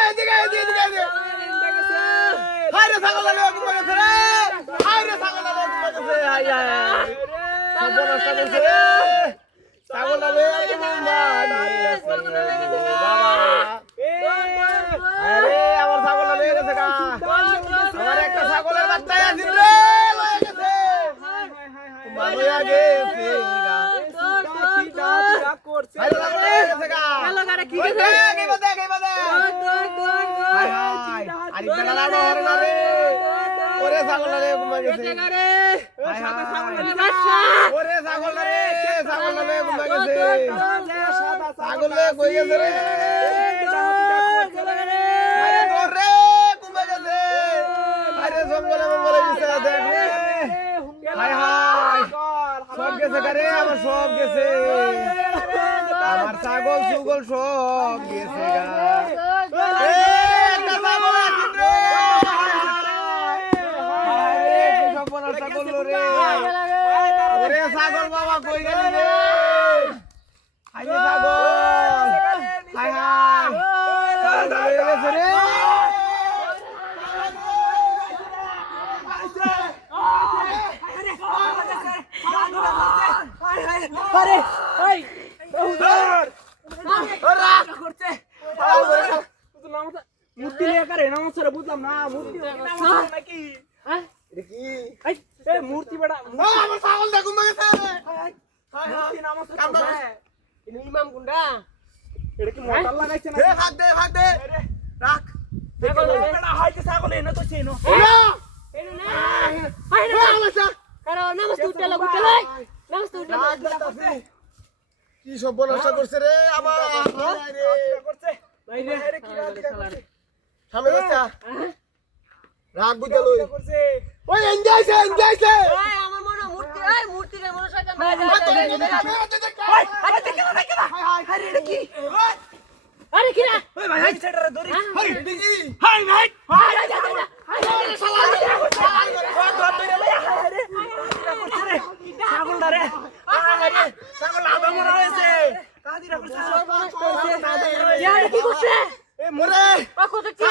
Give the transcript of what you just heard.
এদিকে হায় রে ছাগল আলে ঘুমা গেছে রে হায় রে ছাগল আলে ঘুমা গেছে হায় হায় সব নষ্ট করছে রে ছাগল আলে ঘুমা বাবা আরে আমার ছাগল আলে গেছে গা আমার একটা ছাগলের বাচ্চা আছে রে লয়ে গেছে লয়ে গেছে গা ঠিক করছে আরে ছাগল আলে গেছে গা হ্যালো গারে কি গেছে কি বদে হায় হায় আরে বেলা ডর না রে ওরে ছাগল আলে ঘুমা গেছে গারে হায় সাদা ছাগল আলে বাচ্চা ওরে ছাগল আলে ঘুমা গেছে সাদা ছাগল আলে কই গেছে রে আরে ডর রে ঘুমা গেছে আরে জঙ্গলে মঙ্গলে গেছে দেখ রে হায় হায় সব গেছে গারে আমার সব গেছে আমার ছাগল সুগল সব গেছে গা একটা ছাগল আছে রে আরে কি সব বড় ছাগল রে ওরে ছাগল বাবা কই গেলি রে হায় ছাগল হায় হায় ছাগল হয়ে গেছে রে আরে এই করছে মূর্তি নিয়ে করে নমস্কার বুঝলাম না মূর্তি নাকি হ্যাঁ এটা কি এই মূর্তি বেটা আমার ছাগল দেখুন গেছে মূর্তি নমস্কার কামড়া ইনি ইমাম গুন্ডা এটা কি মোটর লাগাইছে না হে ভাগ দে রাখ বেটা হাইতে ছাগল এনে তো চেনো এনো না হাই না আমাসা কারো নমস্কার উঠলে উঠলে নমস্কার উঠলে কি সব বনসা করছে রে আমার রে করছে বাইরে কি রাত করছে সামনে বসা রাগ বুঝে লই করছে ওই এনজাইছে এই আমার মনে মূর্তি এই মূর্তির মনে শয়তান আরে দেখে না হাই হাই আরে এটা কি আরে কি রে ওই ভাই হাই সেটারে ধরি হাই দেখি হাই ভাই হাই ছাগল আদম মরা হয়েছে কাদিরা করছে কি করছে এ মরে কত কি